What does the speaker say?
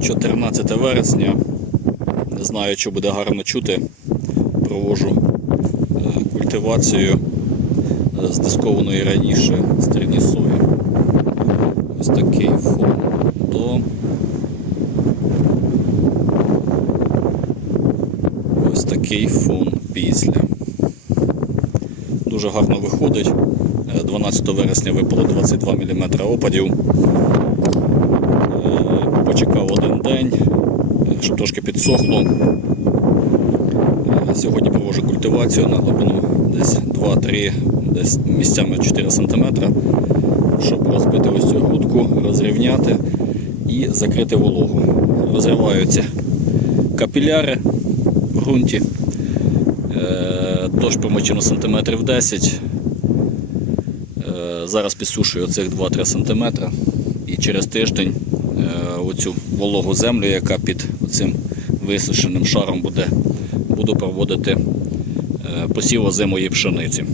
14 вересня. Не знаю, чи буде гарно чути. Провожу е, культивацію е, з дискованої раніше стерні сої. Ось такий фон до. Ось такий фон після. Дуже гарно виходить. Е, 12 вересня випало 22 мм опадів. Е, Почекав день, щоб трошки підсохло. Е, Сьогодні провожу культивацію на глибину десь 2-3, десь місцями 4 см, щоб розбити ось цю грудку, розрівняти і закрити вологу. Розриваються капіляри в ґрунті. Е, Тож промочено сантиметрів 10. Е, Зараз підсушую оцих 2-3 см і через тиждень оцю вологу землю, яка під цим висушеним шаром буде, буду проводити е, посів озимої пшениці.